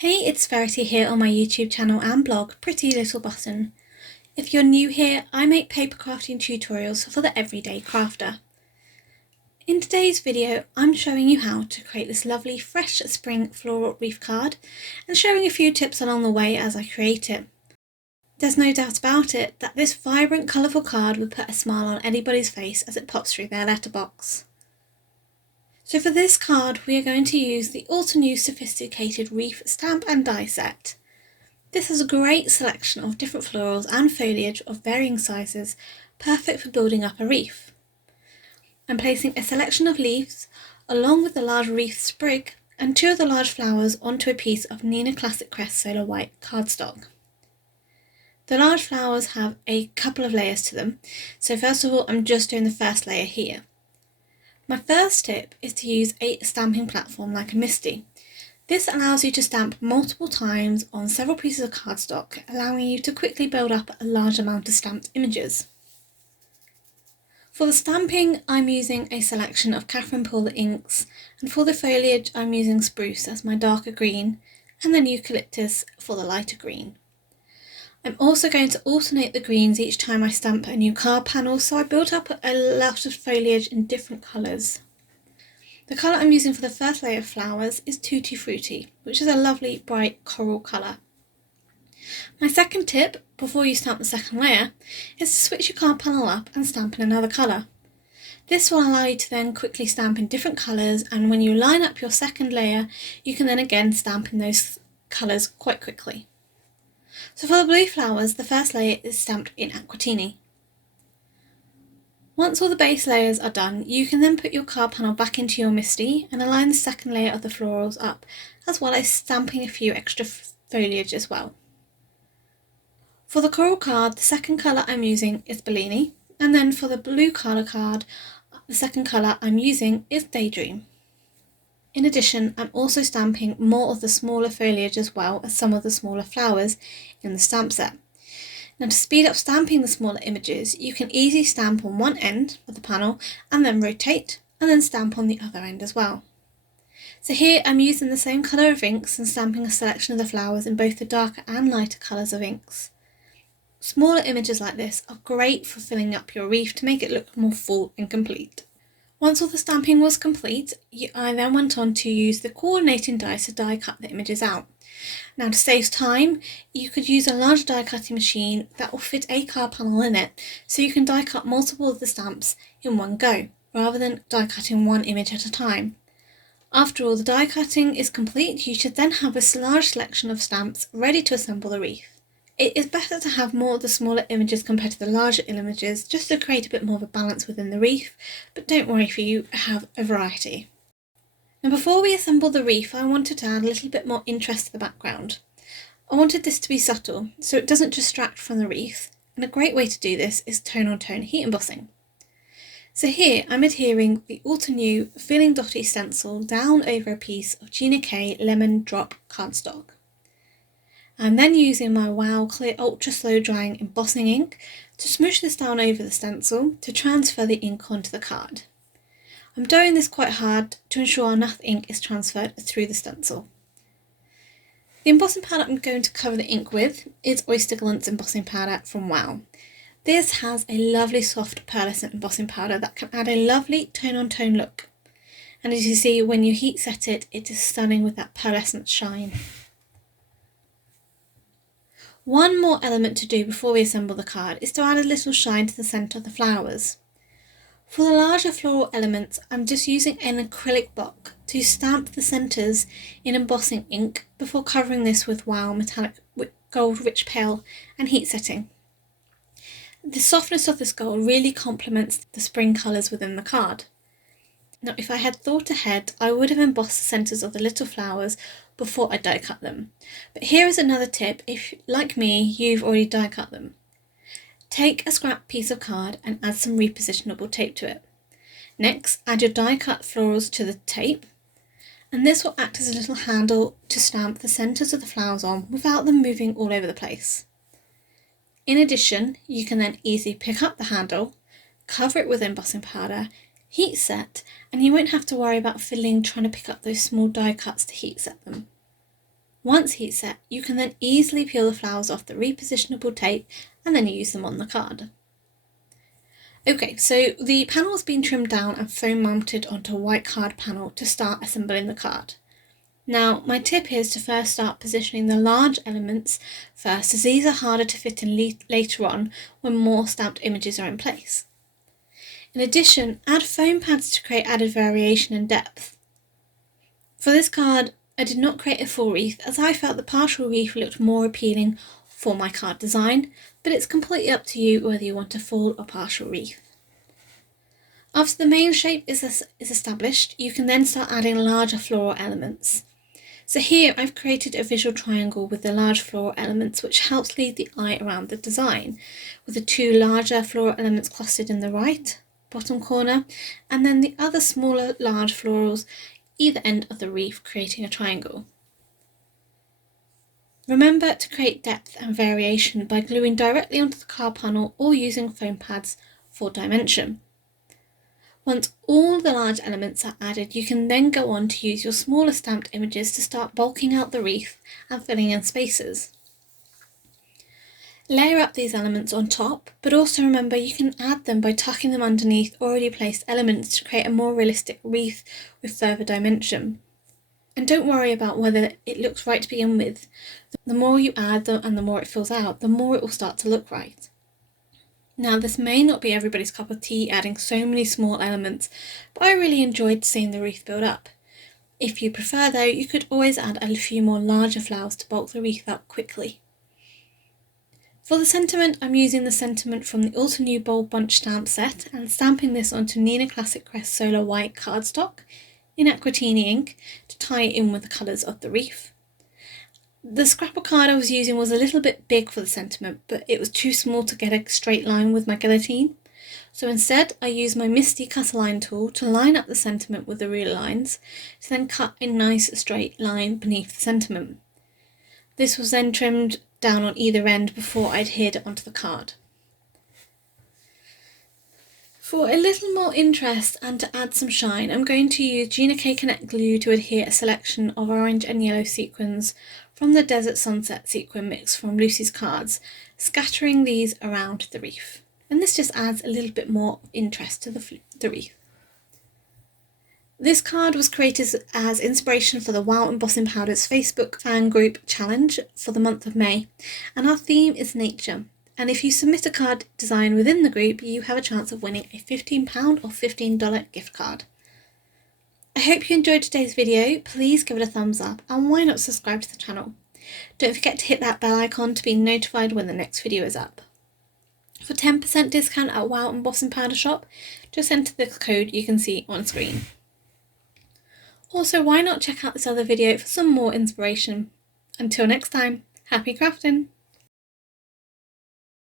Hey, it's Verity here on my YouTube channel and blog, Pretty Little Button. If you're new here, I make paper crafting tutorials for the everyday crafter. In today's video, I'm showing you how to create this lovely fresh spring floral wreath card and sharing a few tips along the way as I create it. There's no doubt about it that this vibrant, colourful card would put a smile on anybody's face as it pops through their letterbox. So for this card we are going to use the Altenew Sophisticated Wreath Stamp and Die set. This has a great selection of different florals and foliage of varying sizes, perfect for building up a wreath. I'm placing a selection of leaves along with the large wreath sprig and two of the large flowers onto a piece of Nina Classic Crest Solar White cardstock. The large flowers have a couple of layers to them, so first of all I'm just doing the first layer here. My first tip is to use a stamping platform like a MISTI. This allows you to stamp multiple times on several pieces of cardstock, allowing you to quickly build up a large amount of stamped images. For the stamping, I'm using a selection of Catherine Paula inks, and for the foliage I'm using Spruce as my darker green, and then Eucalyptus for the lighter green. I'm also going to alternate the greens each time I stamp a new card panel, so I built up a lot of foliage in different colours. The colour I'm using for the first layer of flowers is Tutti Frutti, which is a lovely bright coral colour. My second tip, before you stamp the second layer, is to switch your card panel up and stamp in another colour. This will allow you to then quickly stamp in different colours, and when you line up your second layer, you can then again stamp in those colours quite quickly. So for the blue flowers, the first layer is stamped in Aquatini. Once all the base layers are done, you can then put your card panel back into your MISTI and align the second layer of the florals up, as well as stamping a few extra foliage as well. For the coral card, the second colour I'm using is Bellini, and then for the blue colour card, the second colour I'm using is Daydream. In addition, I'm also stamping more of the smaller foliage as well as some of the smaller flowers in the stamp set. Now to speed up stamping the smaller images, you can easily stamp on one end of the panel and then rotate and then stamp on the other end as well. So here I'm using the same colour of inks and stamping a selection of the flowers in both the darker and lighter colours of inks. Smaller images like this are great for filling up your wreath to make it look more full and complete. Once all the stamping was complete, I then went on to use the coordinating dies to die cut the images out. Now to save time, you could use a large die cutting machine that will fit a card panel in it, so you can die cut multiple of the stamps in one go, rather than die cutting one image at a time. After all the die cutting is complete, you should then have a large selection of stamps ready to assemble the wreath. It is better to have more of the smaller images compared to the larger images, just to create a bit more of a balance within the wreath, but don't worry if you have a variety. Now before we assemble the wreath, I wanted to add a little bit more interest to the background. I wanted this to be subtle, so it doesn't distract from the wreath, and a great way to do this is tone-on-tone heat embossing. So here I'm adhering the Altenew Feeling Dotty stencil down over a piece of Gina K Lemon Drop cardstock. I'm then using my Wow Clear Ultra Slow Drying Embossing ink to smoosh this down over the stencil to transfer the ink onto the card. I'm doing this quite hard to ensure enough ink is transferred through the stencil. The embossing powder I'm going to cover the ink with is Oyster Glunt's embossing powder from Wow. This has a lovely soft pearlescent embossing powder that can add a lovely tone-on-tone look. And as you see, when you heat set it, it is stunning with that pearlescent shine. One more element to do before we assemble the card is to add a little shine to the centre of the flowers. For the larger floral elements, I'm just using an acrylic block to stamp the centres in embossing ink before covering this with Wow Metallic Gold Rich Pale and heat setting. The softness of this gold really complements the spring colours within the card. Now if I had thought ahead, I would have embossed the centres of the little flowers before I die cut them. But here is another tip if, like me, you've already die cut them. Take a scrap piece of card and add some repositionable tape to it. Next, add your die cut florals to the tape, and this will act as a little handle to stamp the centres of the flowers on without them moving all over the place. In addition, you can then easily pick up the handle, cover it with embossing powder, heat set, and you won't have to worry about trying to pick up those small die cuts to heat set them. Once heat set, you can then easily peel the flowers off the repositionable tape and then use them on the card. Okay, so the panel has been trimmed down and foam mounted onto a white card panel to start assembling the card. Now, my tip is to first start positioning the large elements first, as these are harder to fit in later on when more stamped images are in place. In addition, add foam pads to create added variation and depth. For this card, I did not create a full wreath as I felt the partial wreath looked more appealing for my card design, but it's completely up to you whether you want a full or partial wreath. After the main shape is established, you can then start adding larger floral elements. So here I've created a visual triangle with the large floral elements, which helps lead the eye around the design, with the two larger floral elements clustered in the right bottom corner, and then the other smaller large florals either end of the wreath, creating a triangle. Remember to create depth and variation by gluing directly onto the card panel or using foam pads for dimension. Once all the large elements are added, you can then go on to use your smaller stamped images to start bulking out the wreath and filling in spaces. Layer up these elements on top, but also remember you can add them by tucking them underneath already placed elements to create a more realistic wreath with further dimension. And don't worry about whether it looks right to begin with. The more you add them and the more it fills out, the more it will start to look right. Now, this may not be everybody's cup of tea, adding so many small elements, but I really enjoyed seeing the wreath build up. If you prefer though, you could always add a few more larger flowers to bulk the wreath up quickly. For the sentiment, I'm using the sentiment from the Altenew Bold Bunch stamp set and stamping this onto Nina Classic Crest Solar White cardstock in Aquatini ink to tie it in with the colours of the wreath. The scrapper card I was using was a little bit big for the sentiment, but it was too small to get a straight line with my guillotine. So instead I used my Misty Cutter Line tool to line up the sentiment with the real lines, to then cut a nice straight line beneath the sentiment. This was then trimmed down on either end before I adhered it onto the card. For a little more interest and to add some shine, I'm going to use Gina K Connect glue to adhere a selection of orange and yellow sequins from the Desert Sunset sequin mix from Lucy's cards, scattering these around the wreath. And this just adds a little bit more interest to the wreath. This card was created as inspiration for the Wow Embossing Powders Facebook fan group challenge for the month of May, and our theme is nature. And if you submit a card design within the group, you have a chance of winning a £15 or $15 gift card. I hope you enjoyed today's video. Please give it a thumbs up and why not subscribe to the channel. Don't forget to hit that bell icon to be notified when the next video is up. For 10% discount at Wow Embossing Powder Shop, just enter the code you can see on screen. Also, why not check out this other video for some more inspiration. Until next time, happy crafting!